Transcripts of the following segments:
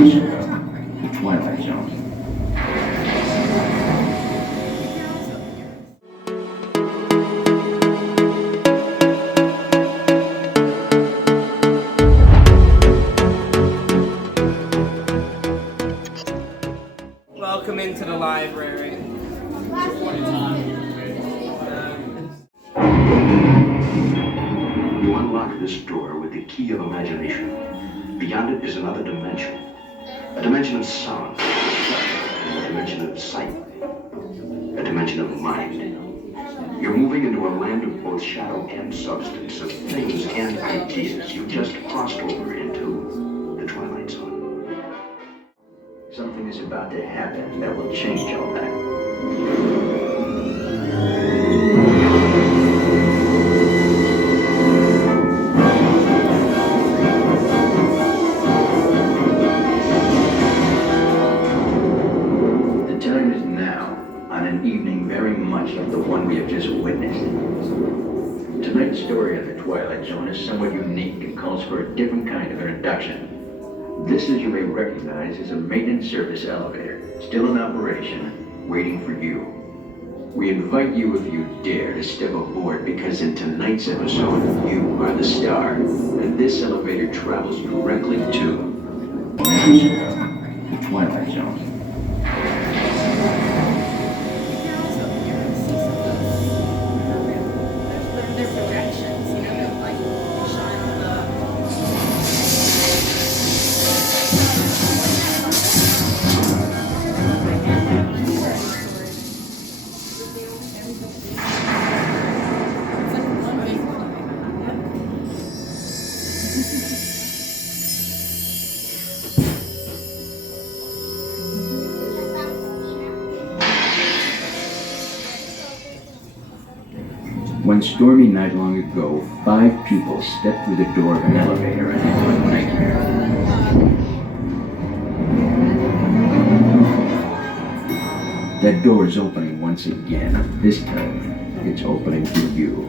The Twilight Zone. Welcome into the library. You unlock this door with the key of imagination. Beyond it is another dimension. A dimension of sound. A dimension of sight. A dimension of mind. You're moving into a land of both shadow and substance, of things and ideas. You just crossed over into the Twilight Zone. Something is about to happen that will change all that. The time is now, on an evening very much like the one we have just witnessed. Tonight's story of the Twilight Zone is somewhat unique and calls for a different kind of introduction. This, as you may recognize, is a maintenance service elevator, still in operation, waiting for you. We invite you, if you dare, to step aboard, because in tonight's episode, you are the star, and this elevator travels directly to the Twilight Zone. One stormy night long ago, 5 people stepped through the door of an elevator and into a nightmare. That door is opening once again. This time, it's opening for you.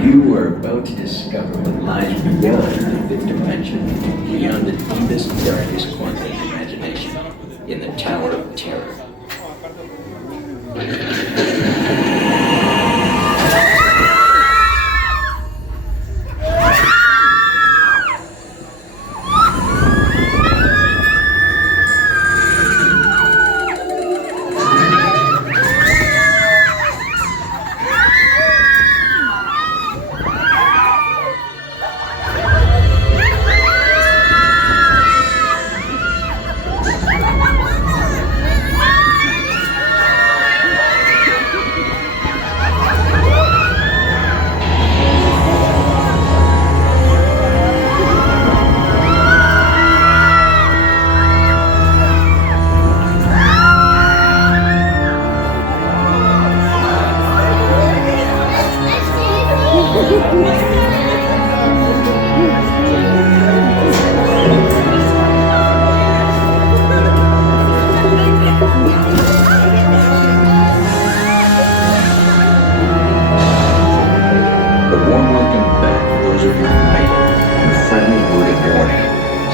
You are about to discover what lies beyond the fifth dimension, beyond the deepest, darkest corner of your imagination, in the Tower of Terror.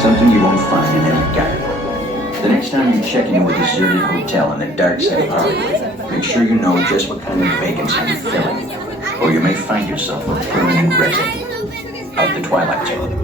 Something you won't find in any guidebook. The next time you check into a deserted hotel in the dark side of Hollywood, make sure you know just what kind of vacancy you're filling, or you may find yourself a permanent resident of the Twilight Zone.